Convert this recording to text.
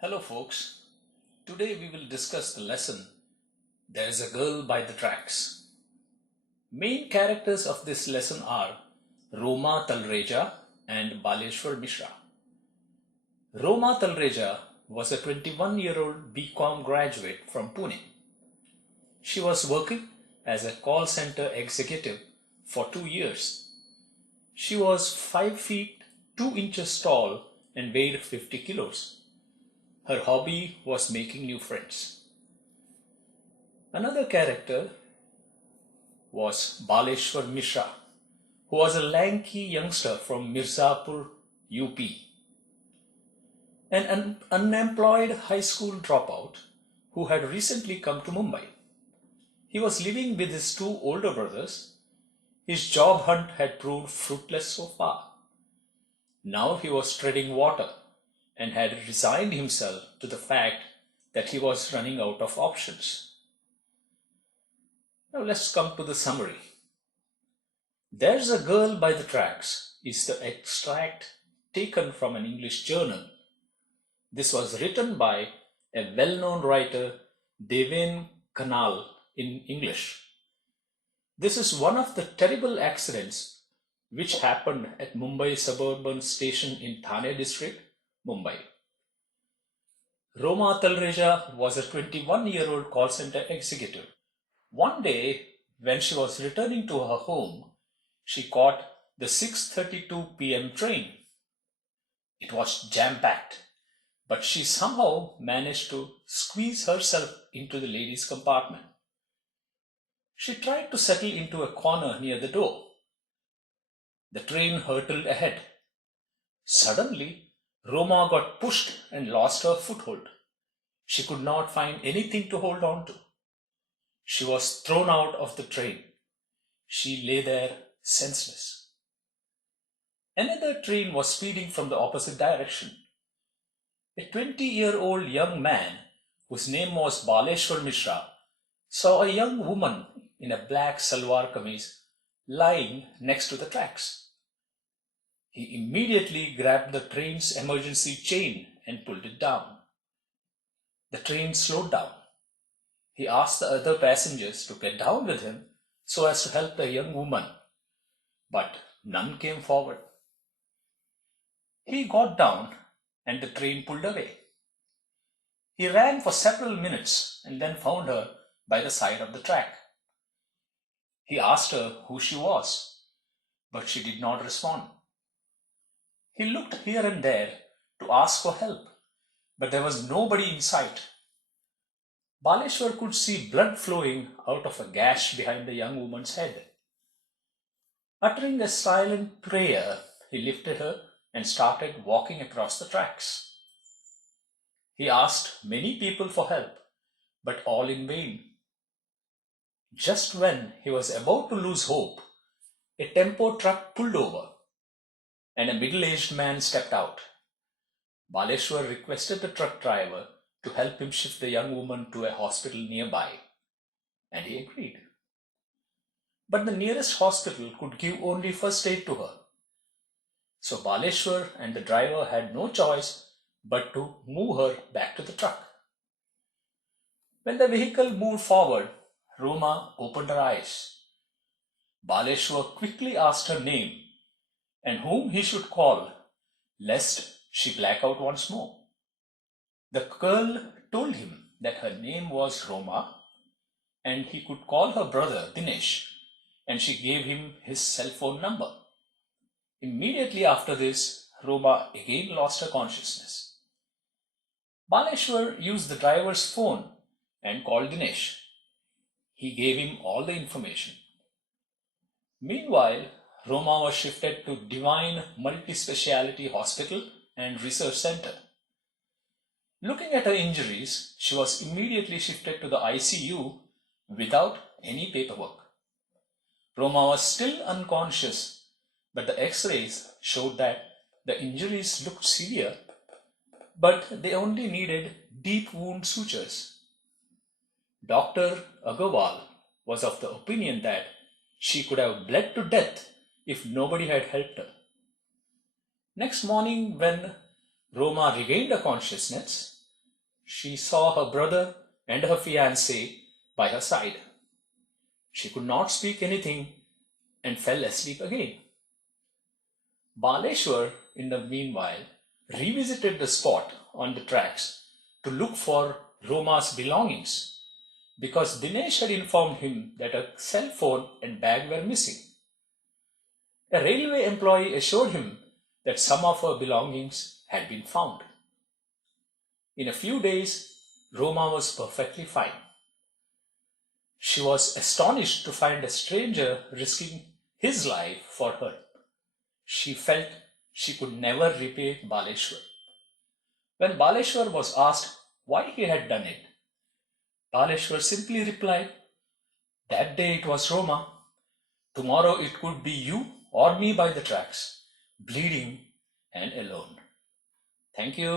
Hello folks, today we will discuss the lesson There's a Girl by the Tracks. Main characters of this lesson are Roma Talreja and Baleshwar Mishra. Roma Talreja was a 21-year-old BCom graduate from Pune. She was working as a call center executive for 2 years. She was 5 feet 2 inches tall and weighed 50 kilos. Her hobby was making new friends. Another character was Baleshwar Mishra, who was a lanky youngster from Mirzapur, UP. An unemployed high school dropout who had recently come to Mumbai. He was living with his 2 older brothers. His job hunt had proved fruitless so far. Now he was treading water and had resigned himself to the fact that he was running out of options. Now let's come to the summary. There's a Girl by the Tracks is the extract taken from an English journal. This was written by a well-known writer, Deven Kanal, in English. This is one of the terrible accidents which happened at Mumbai Suburban Station in Thane district, Mumbai. Roma Talreja was a 21-year-old call center executive. One day, when she was returning to her home, she caught the 6:32 p.m. train. It was jam-packed, but she somehow managed to squeeze herself into the ladies' compartment. She tried to settle into a corner near the door. The train hurtled ahead. Suddenly, Roma got pushed and lost her foothold. She could not find anything to hold on to. She was thrown out of the train. She lay there senseless. Another train was speeding from the opposite direction. A 20-year-old young man, whose name was Baleshwar Mishra, saw a young woman in a black salwar kameez lying next to the tracks. He immediately grabbed the train's emergency chain and pulled it down. The train slowed down. He asked the other passengers to get down with him so as to help the young woman, but none came forward. He got down and the train pulled away. He ran for several minutes and then found her by the side of the track. He asked her who she was, but she did not respond. He looked here and there to ask for help, but there was nobody in sight. Baleshwar could see blood flowing out of a gash behind the young woman's head. Uttering a silent prayer, he lifted her and started walking across the tracks. He asked many people for help, but all in vain. Just when he was about to lose hope, a tempo truck pulled over and a middle-aged man stepped out. Baleshwar requested the truck driver to help him shift the young woman to a hospital nearby, and he agreed. But the nearest hospital could give only first aid to her. So Baleshwar and the driver had no choice but to move her back to the truck. When the vehicle moved forward, Roma opened her eyes. Baleshwar quickly asked her name and whom he should call, lest she black out once more. The girl told him that her name was Roma and he could call her brother Dinesh, and she gave him his cell phone number. Immediately after this, Roma again lost her consciousness. Baleshwar used the driver's phone and called Dinesh. He gave him all the information. Meanwhile, Roma was shifted to Divine Multi-Speciality Hospital and Research Center. Looking at her injuries, she was immediately shifted to the ICU without any paperwork. Roma was still unconscious, but the X-rays showed that the injuries looked severe, but they only needed deep wound sutures. Dr. Agarwal was of the opinion that she could have bled to death if nobody had helped her. Next morning, when Roma regained her consciousness, she saw her brother and her fiancé by her side. She could not speak anything and fell asleep again. Baleshwar, in the meanwhile, revisited the spot on the tracks to look for Roma's belongings because Dinesh had informed him that a cell phone and bag were missing. A railway employee assured him that some of her belongings had been found. In a few days, Roma was perfectly fine. She was astonished to find a stranger risking his life for her. She felt she could never repay Baleshwar. When Baleshwar was asked why he had done it, Baleshwar simply replied, "That day it was Roma. Tomorrow it could be you or me by the tracks, bleeding and alone." Thank you.